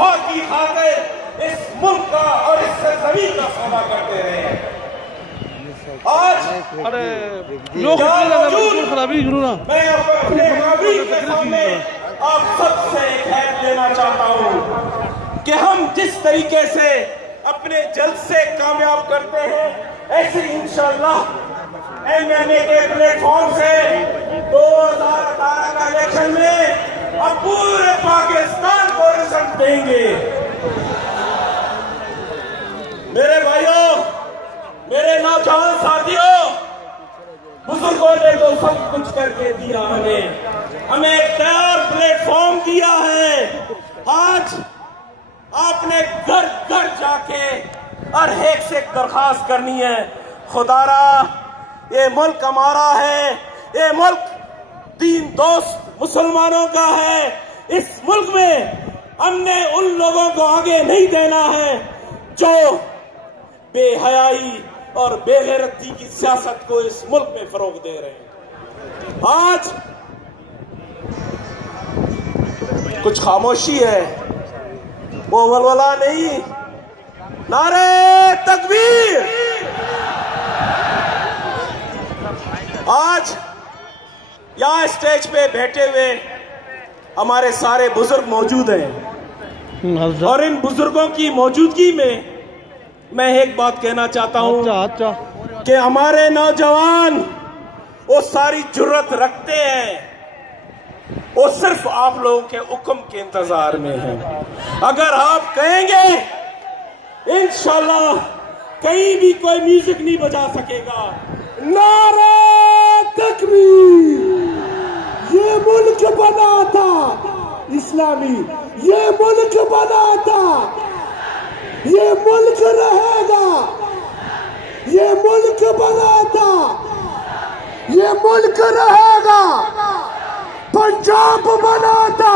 वफा की खातिर इस मुल्क का और इस सरजमीन का सौदा करते रहे हैं। आज मैं अपने नागरिक के सामने आप सबसे खैर लेना चाहता हूँ कि हम जिस तरीके से अपने जलसे कामयाब करते हैं, ऐसे इंशाअल्लाह MMA के प्लेटफॉर्म से 2018 का इलेक्शन में अब पूरे पाकिस्तान को रिजल्ट देंगे। मेरे भाइयों, मेरे नौजवान साथियों, बुजुर्गों ने तो सब कुछ करके दिया, हमें एक तैयार प्लेटफॉर्म दिया है। आज आपने घर घर जाके और एक से एक दरखास्त करनी है, खुदारा ये मुल्क हमारा है, ये मुल्क दीन दोस्त मुसलमानों का है। इस मुल्क में हमने उन लोगों को आगे नहीं देना है जो बेहयाई और बेगैरती की सियासत को इस मुल्क में फरोग दे रहे हैं। आज कुछ खामोशी है, वो वलवला नहीं, नारे तकबीर। आज यहाँ स्टेज पे बैठे हुए हमारे सारे बुजुर्ग मौजूद हैं और इन बुजुर्गों की मौजूदगी में मैं एक बात कहना चाहता हूं कि हमारे नौजवान वो सारी जुर्रत रखते हैं, वो सिर्फ आप लोगों के हुक्म के इंतजार में हैं। अगर आप कहेंगे इंशाल्लाह कहीं भी कोई म्यूजिक नहीं बजा सकेगा। नारे तकबीर। ये मुल्क बना था इस्लामी, ये मुल्क बना था, ये मुल्क रहेगा, ये मुल्क बना था, ये मुल्क रहेगा, पंजाब बना था।